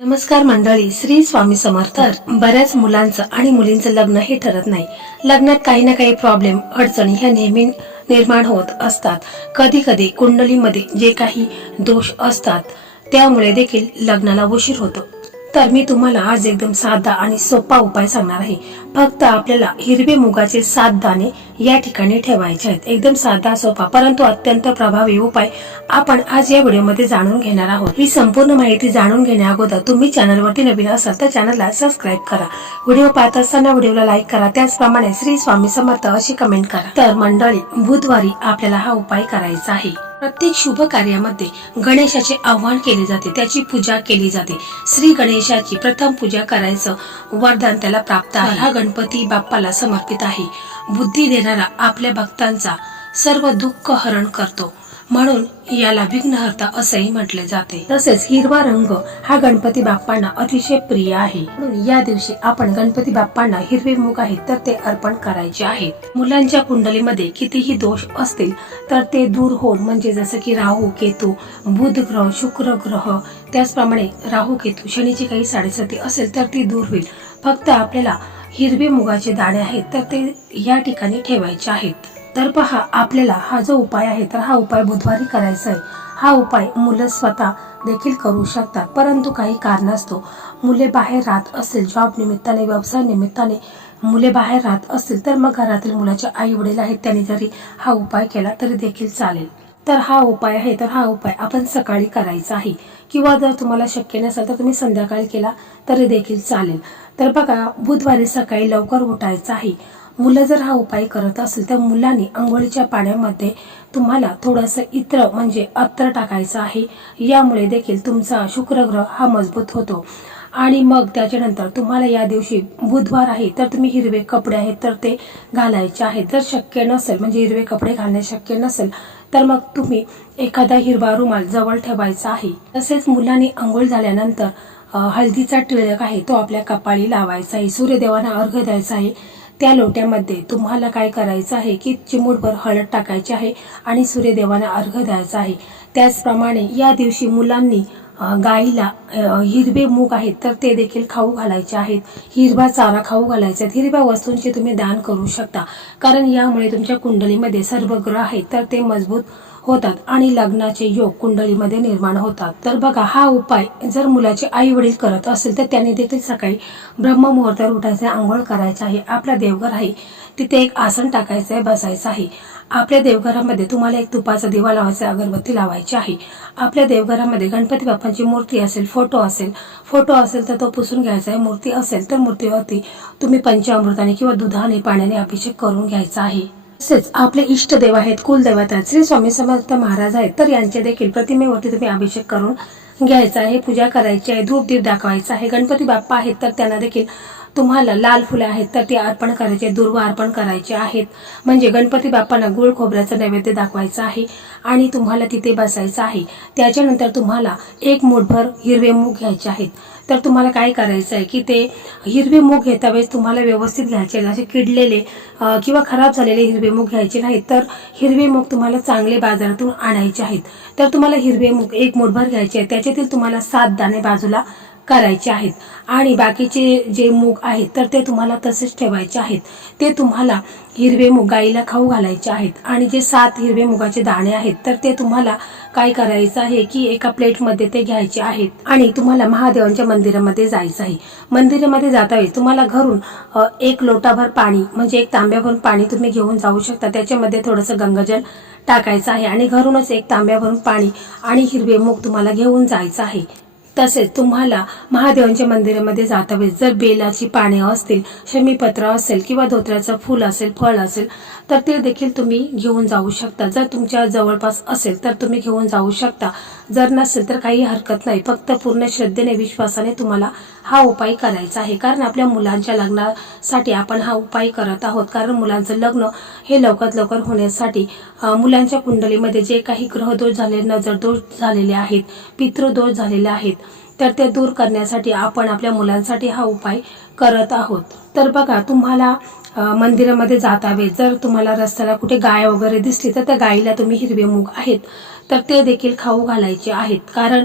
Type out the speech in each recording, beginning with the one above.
नमस्कार मंडळी, श्री स्वामी समर्थ. बऱ्याच मुलांचं आणि मुलींचं लग्न हे ठरत नाही. लग्नात काही ना काही प्रॉब्लेम, अडचणी ह्या नेहमी निर्माण होत असतात. कधी कधी कुंडलीमध्ये जे काही दोष असतात त्यामुळे देखील लग्नाला उशीर होतो. तर मी तुम्हाला आज एकदम साधा आणि सोपा उपाय सांगणार आहे. फक्त आपल्याला हिरवे मुगाचे 7 दाणे या ठिकाणी ठेवायचे आहेत. एकदम साधा सोपा परंतु अत्यंत प्रभावी उपाय आपण आज या व्हिडिओमध्ये जाणून घेणार आहोत. ही संपूर्ण माहिती जाणून घेण्या अगोदर तुम्ही चॅनलवरती नवीन असाल तर चॅनलला सबस्क्राईब करा. व्हिडिओ पाहत असताना व्हिडिओला लाईक करा. त्याचप्रमाणे श्री स्वामी समर्थ अशी कमेंट करा. तर मंडळी, बुधवारी आपल्याला हा उपाय करायचा आहे. प्रत्येक शुभ कार्यामध्ये गणेशाचे आवाहन केले जाते, त्याची पूजा केली जाते. श्री गणेशाची प्रथम पूजा करायचं वरदान त्याला प्राप्त आहे. हा गणपती बाप्पाला समर्पित आहे. बुद्धी देणारा, आपल्या भक्तांचा सर्व दुःख हरण करतो, म्हणून याला विघ्नहर्ता असेही म्हटले जाते. तसेच हिरवा रंग हा गणपती बाप्पांना अतिशय प्रिय आहे, म्हणून या दिवशी आपण गणपती बाप्पांना हिरवे मूग आहेत तर ते अर्पण करायचे आहेत. मुलांच्या कुंडलीमध्ये कितीही दोष असतील तर ते दूर होऊन, म्हणजे जसं की राहू केतू, बुध ग्रह, शुक्र ग्रह, त्याचप्रमाणे राहू केतू, शनीची काही साडेसाती असेल तर ती दूर होईल. फक्त आपल्याला हिरवे मुगाचे दाणे आहेत तर ते या ठिकाणी ठेवायचे आहेत. तर पहा, आपल्याला हा जो उपाय आहे तर हा उपाय बुधवारी करायचा आहे. हा उपाय मुलं स्वतः देखील करू शकतात, परंतु काही कारणास्तव मुले बाहेर राहत असेल, जॉब निमित्ताने, व्यवसाय निमित्ताने मुले बाहेर राहत असतील तर मग घरातील मुलाचे आई वडील आहेत त्यांनी जरी हा उपाय केला तरी देखील चालेल. तर हा उपाय आहे तर हा उपाय आपण सकाळी करायचा आहे, किंवा जर तुम्हाला शक्य नसेल तर तुम्ही संध्याकाळी केला तरी देखील चालेल. तर बघा, बुधवारी सकाळी लवकर उठायचं आहे. मुलं जर हा उपाय करत असेल तर मुलांनी आंघोळीच्या पाण्यामध्ये तुम्हाला थोडंसं इत्र म्हणजे अत्तर टाकायचं आहे. यामुळे देखील तुमचा शुक्रग्रह हा मजबूत होतो. आणि मग त्याच्यानंतर तुम्हाला या दिवशी बुधवार आहे तर तुम्ही हिरवे कपडे आहेत तर ते घालायचे आहेत. जर शक्य नसेल, म्हणजे हिरवे कपडे घालणे शक्य नसेल, तर मग तुम्ही एखादा हिरवा रुमाल जवळ ठेवायचा आहे. तसेच मुलांनी आंघोळ झाल्यानंतर हळदीचा टिळक आहे तो आपल्या कपाळी लावायचा आहे. सूर्यदेवांना अर्घ्य द्यायचा आहे. त्या लोट्यामध्ये तुम्हाला काय करायचं आहे की चिमूटभर हळद टाकायची आहे आणि सूर्यदेवांना अर्घ्य द्यायचा आहे. त्याचप्रमाणे या दिवशी मुलांनी गाईला हिरवे मूग आहेत तर ते देखील खाऊ घालायचे आहेत. हिरवा चारा खाऊ घालायचा आहे. हिरव्या वस्तूंचे तुम्ही दान करू शकता, कारण यामुळे तुमच्या कुंडलीमध्ये सर्व ग्रह आहेत तर ते मजबूत होतात आणि लग्नाचे योग कुंडलीमध्ये निर्माण होतात. तर बघा, हा उपाय जर मुलाचे आई वडील करत असेल तर त्यांनी देखील सकाळी ब्रह्ममुहूर्तावर उठायचे, आंघोळ करायचे आहे. आपला देवघर आहे तिथे एक आसन टाकायचं आहे, बसायचं आहे. आपल्या देवघरामध्ये तुम्हाला एक तुपाचा दिवा लावायचा, अगरबत्ती लावायची आहे. आपल्या देवघरामध्ये गणपती बाप्पांची मूर्ती असेल, फोटो असेल तर तो पुसून घ्यायचा आहे. मूर्ती असेल तर मूर्तीवरती तुम्ही पंचामृताने किंवा दुधाने, पाण्याने अभिषेक करून घ्यायचा आहे. तसेच आपले इष्टदेव आहेत, कुलदैवत आहेत, श्री स्वामी समर्थ महाराज आहेत तर यांचे देखील प्रतिमेवरती तुम्ही अभिषेक करून घ्यायचा आहे, पूजा करायची आहे, धूप दीप दाखवायचा आहे. गणपती बाप्पा आहेत तर त्यांना देखील तुम्हाला लाल फुले आहेत तर ते अर्पण करायचे, दुर्वा अर्पण करायचे आहेत. म्हणजे गणपती बाप्पांना गुळ खोबऱ्याचं नैवेद्य दाखवायचं आहे आणि तुम्हाला तिथे बसायचं आहे. त्याच्यानंतर तुम्हाला एक मूठभर हिरवे मूग घ्यायचे आहेत. तर तुम्हाला काय करायचं आहे की ते हिरवे मूग घेता वेळेस तुम्हाला व्यवस्थित घ्यायचे आहेत. असे किडलेले किंवा खराब झालेले हिरवे मूग घ्यायचे नाहीत, तर हिरवे मूग तुम्हाला चांगले बाजारातून आणायचे आहेत. तर तुम्हाला हिरवे मूग एक मूठभर घ्यायचे आहेत. त्याच्यातील तुम्हाला 7 दाणे बाजूला करायचे आहेत आणि बाकीचे जे मूग आहेत तर ते तुम्हाला तसेच ठेवायचे आहेत. ते तुम्हाला हिरवे मूग गाईला खाऊ घालायचे आहेत. आणि जे 7 हिरवे मुगाचे दाणे आहेत तर ते तुम्हाला काय करायचं आहे की एका प्लेटमध्ये ते घ्यायचे आहेत आणि तुम्हाला महादेवांच्या मंदिरामध्ये जायचं आहे. मंदिरामध्ये जाता वेळी तुम्हाला घरून 1 लोटाभर पाणी, म्हणजे 1 तांब्याभरून पाणी तुम्ही घेऊन जाऊ शकता. त्याच्यामध्ये थोडंसं गंगाजल टाकायचं आहे आणि घरूनच 1 तांब्याभरून पाणी आणि हिरवे मूग तुम्हाला घेऊन जायचं आहे. तसेच तुम्हाला महादेवांच्या मंदिरामध्ये जाता वेळेस जर बेलाची पाने असतील, शमीपत्र असेल किंवा धोत्र्याचं फूल असेल, फळ असेल तर ते देखील तुम्ही घेऊन जाऊ शकता. जर तुमच्या जवळपास असेल तर तुम्ही घेऊन जाऊ शकता. जर नसेल तर काही हरकत नाही. फक्त पूर्ण श्रद्धेने, विश्वासाने तुम्हाला हा उपाय करायचा आहे, कारण आपल्या मुलांच्या लग्नासाठी आपण हा उपाय करत आहोत. कारण मुलांचं लग्न हे लवकरात लवकर होण्यासाठी मुलांच्या कुंडलीमध्ये जे काही ग्रहदोष झाले, नजर दोष झालेले आहेत, पितृदोष झालेले आहेत तर ते दूर करण्यासाठी आपण आपल्या मुलांसाठी हा उपाय करत आहोत. तर बघा, तुम्हाला मंदिरामध्ये जाता वेळेस जर तुम्हाला रस्त्याला कुठे गाय वगैरे दिसली तर त्या गायीला तुम्ही हिरवे मूग आहेत तर ते देखील खाऊ घालायचे आहेत. कारण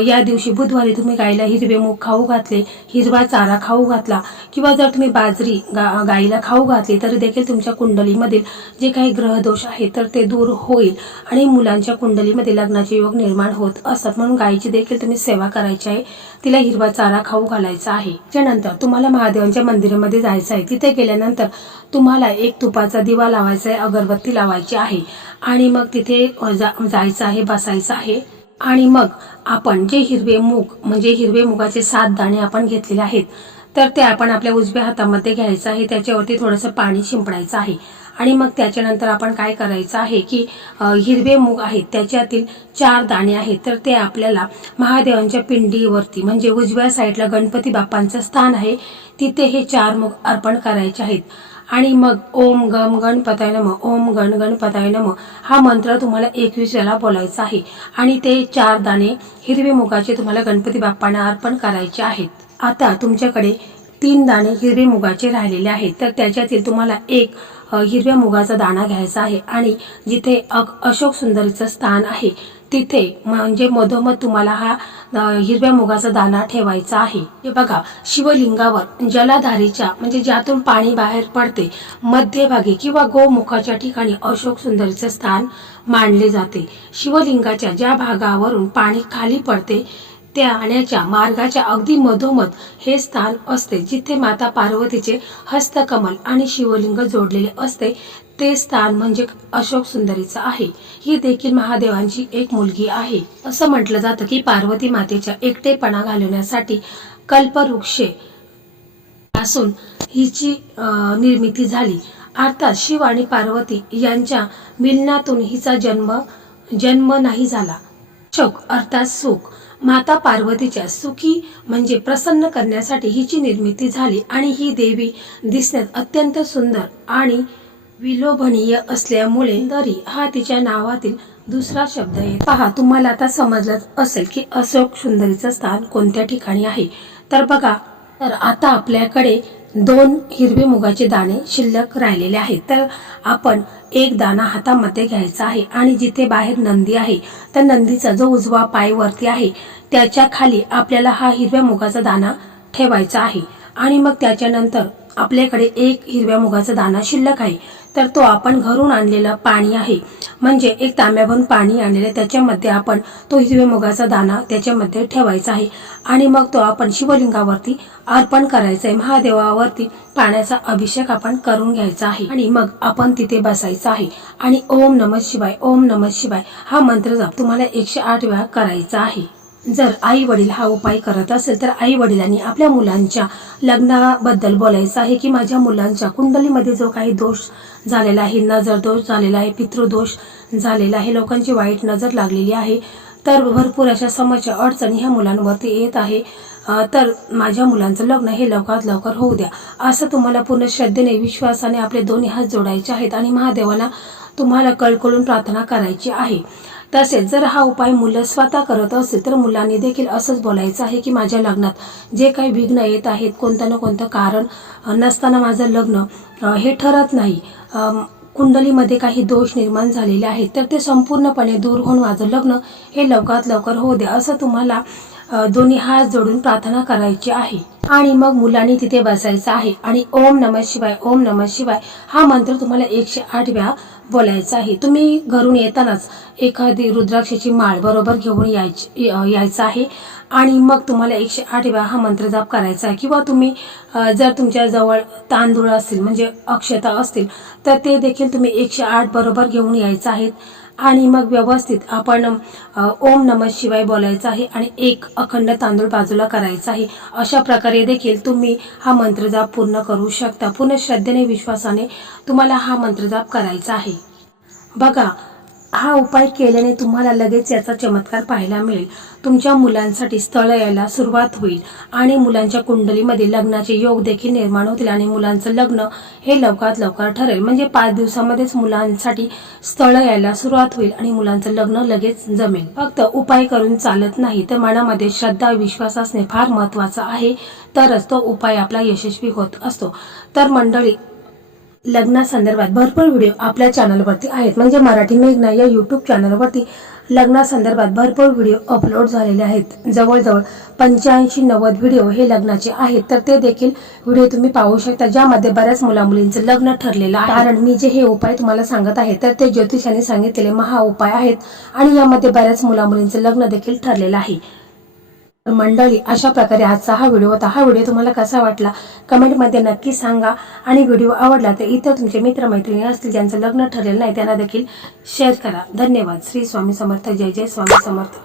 या दिवशी बुधवारी तुम्ही गाईला हिरवे मूग खाऊ घातले, हिरवा चारा खाऊ घातला किंवा जर तुम्ही बाजरी गाईला खाऊ घातली तरी देखील तुमच्या कुंडलीमधील जे काही ग्रहदोष आहे तर ते दूर होईल आणि मुलांच्या कुंडलीमध्ये लग्नाचे योग निर्माण होत असतात. म्हणून गाईची देखील तुम्ही सेवा करायची आहे, तिला हिरवा चारा खाऊ घालायचा आहे. त्यानंतर तुम्हाला महादेवांच्या मंदिरामध्ये जायचं आहे. तिथे गेल्यानंतर तुम्हाला एक तुपाचा दिवा लावायचा आहे, अगरबत्ती लावायची आहे आणि मग तिथे जायचं आहे, बसायचं आहे. आणि मग आपण जे हिरवे मूग म्हणजे हिरवे मुगाचे 7 दाणे आपण घेतलेले आहेत तर ते आपण आपल्या उजव्या हातामध्ये घ्यायचं आहे. त्याच्यावरती थोडंसं पाणी शिंपडायचं आहे आणि मग त्याच्यानंतर आपण काय करायचं आहे की हिरवे मूग आहेत त्याच्यातील 4 दाणे आहेत तर ते आपल्याला महादेवांच्या पिंडीवरती म्हणजे उजव्या साईडला गणपती बाप्पांचं स्थान आहे तिथे हे 4 मूग अर्पण करायचे आहेत. आणि मग ओम गम गणपताय नमः, ओम गण गणपताय नमः हा मंत्र तुम्हाला 21 वेळा बोलायचा आहे आणि ते 4 दाणे हिरवे मुगाचे तुम्हाला गणपती बाप्पांना अर्पण करायचे आहेत. आता तुमच्याकडे 3 दाणे हिरवे मुगाचे राहिलेले आहेत तर त्याच्यातील तुम्हाला एक हिरव्या मुगाचा दाणा घ्यायचा आहे आणि जिथे अशोक सुंदरीचं स्थान आहे तिथे म्हणजे मधोमध तुम्हाला हा हिरव्या मुगाचा दाणा ठेवायचा आहे. हे बघा, शिवलिंगावर जलाधारीच्या म्हणजे ज्यातून पाणी बाहेर पडते मध्यभागी किंवा गोमुखाच्या ठिकाणी अशोक सुंदरीचं स्थान मानले जाते. शिवलिंगाच्या ज्या भागावरून पाणी खाली पडते त्या आण्याच्या मार्गाच्या अगदी मधोमध हे स्थान असते जिथे माता पार्वतीचे हस्तकमल आणि शिवलिंग जोडलेले असते. ते स्थान म्हणजे अशोक सुंदरीचं आहे. ही देखील महादेवांची एक मुलगी आहे. असं म्हटलं जातं की पार्वती मातेच्या एकटेपणा घालवण्यासाठी कल्पवृक्षे पासून हिची निर्मिती झाली. अर्थात शिव आणि पार्वती यांच्या मिलनातून हिचा जन्म नाही झाला. अशोक अर्थात सुख, माता पार्वतीच्या सुखी म्हणजे प्रसन्न करण्यासाठी हिची निर्मिती झाली आणि ही देवी दिसण्यात अत्यंत सुंदर आणि विलोभनीय असल्यामुळे सुंदरी हा तिच्या नावातील दुसरा शब्द आहे. पहा, तुम्हाला आता समजलंच असेल की अशोक सुंदरीचं स्थान कोणत्या ठिकाणी आहे. तर बघा, तर आता आपल्याकडे 2 हिरवे मुगाचे दाणे शिल्लक राहिलेले आहेत. तर आपण एक दाणा हातामध्ये घ्यायचा आहे आणि जिथे बाहेर नंदी आहे तर नंदीचा जो उजवा पाय वरती आहे त्याच्या खाली आपल्याला हा हिरव्या मुगाचा दाणा ठेवायचा आहे. आणि मग त्याच्यानंतर आपल्याकडे एक हिरव्या मुगाचा दाणा शिल्लक आहे तर तो आपण घरून आणलेला पाणी आहे म्हणजे एक तांब्याभरून पाणी आणलेले त्याच्यामध्ये आपण तो हिरव्या मुगाचा दाणा त्याच्यामध्ये ठेवायचा आहे आणि मग तो आपण शिवलिंगावरती अर्पण करायचा आहे. महादेवावरती पाण्याचा अभिषेक आपण करून घ्यायचा आहे आणि मग आपण तिथे बसायचं आहे आणि ओम नमः शिवाय, ओम नमः शिवाय हा मंत्र जप तुम्हाला 108 वेळा करायचा आहे. जर आई वडील हा उपाय करत असेल तर आई वडिलांनी आपल्या मुलांच्या लग्नाबद्दल बोलायचं आहे की माझ्या मुलांच्या कुंडलीमध्ये जो काही दोष झालेला आहे, नजर दोष झालेला आहे, पितृदोष झालेला आहे, लोकांची वाईट नजर लागलेली आहे, तर भरपूर अशा समस्या अडचणी ह्या मुलांवरती येत आहे, तर माझ्या मुलांचं लग्न हे लवकरात लवकर होऊ द्या असं तुम्हाला पूर्ण श्रद्धेने विश्वासाने आपले दोन्ही हात जोडायचे आहेत आणि महादेवाला तुम्हाला कळकळून प्रार्थना करायची आहे. तसेच जर हा उपाय मुलं स्वतः करत असेल तर मुलांनी देखील असंच बोलायचं आहे की माझ्या लग्नात जे काही विघ्न येत आहेत, कोणतं ना कोणतं कारण नसताना माझं लग्न हे ठरत नाही, कुंडलीमध्ये काही दोष निर्माण झालेले आहेत तर ते संपूर्णपणे दूर होऊन माझं लग्न हे लवकरात लवकर होऊ द्या असं तुम्हाला दोन्ही हात जोडून प्रार्थना करायची आहे. आणि मग मुलांनी तिथे बसायचं आहे आणि ओम नमः शिवाय, ओम नमः शिवाय हा मंत्र तुम्हाला 108 वेळा बोलायचा आहे. तुम्ही घरून येतानाच एखादी रुद्राक्षाची माळ बरोबर घेऊन यायचं आहे आणि मग तुम्हाला 108 वेळा हा मंत्र जाप करायचा आहे. किंवा तुम्ही जर तुमच्या जवळ तांदूळ असतील म्हणजे अक्षता असतील तर ते देखील तुम्ही 108 बरोबर घेऊन यायचं आहे आणि मग व्यवस्थित आपण ओम नमः शिवाय बोलायचं आहे आणि एक अखंड तांदूळ बाजूला करायचा आहे. अशा प्रकारे देखील तुम्ही हा मंत्र जाप पूर्ण करू शकता. पूर्ण श्रद्धेने विश्वासाने तुम्हाला हा मंत्र जाप करायचा आहे. बघा, हा उपाय केल्याने तुम्हाला लगेच याचा चमत्कार पाहायला मिळेल. तुमच्या मुलांसाठी स्थळ यायला सुरुवात होईल आणि मुलांच्या कुंडलीमध्ये लग्नाचे योग देखील निर्माण होतील आणि मुलांचं लग्न हे लवकरात लवकर ठरेल. म्हणजे 5 दिवसामध्येच मुलांसाठी स्थळ यायला सुरुवात होईल आणि मुलांचं लग्न लगेच जमेल. फक्त उपाय करून चालत नाही तर मनामध्ये श्रद्धा विश्वास असणे फार महत्वाचं आहे, तरच तो उपाय आपला यशस्वी होत असतो. तर मंडळी, लग्नासंदर्भात भरपूर व्हिडिओ आपल्या चॅनलवरती आहेत. म्हणजे मराठी मेघना या यूट्यूब चॅनलवरती लग्नासंदर्भात भरपूर व्हिडिओ अपलोड झालेले आहेत. जवळजवळ 85-90 व्हिडिओ हे लग्नाचे आहेत. तर ते देखील व्हिडिओ तुम्ही पाहू शकता, ज्यामध्ये बऱ्याच मुलींचं लग्न ठरलेलं आहे. कारण मी जे हे उपाय तुम्हाला सांगत आहे तर ते ज्योतिषाने सांगितलेले महा उपाय आहेत आणि यामध्ये बऱ्याच मुलींचं लग्न देखील ठरलेलं आहे. मंडळी, अशा प्रकारे आजचा हा व्हिडिओ होता. हा व्हिडिओ तुम्हाला कसा वाटला कमेंटमध्ये नक्की सांगा आणि व्हिडिओ आवडला तर इतर तुमचे मित्रमैत्रिणी असतील ज्यांचं लग्न ठरलेलं नाही त्यांना देखील शेअर करा. धन्यवाद. श्री स्वामी समर्थ. जय जय स्वामी समर्थ.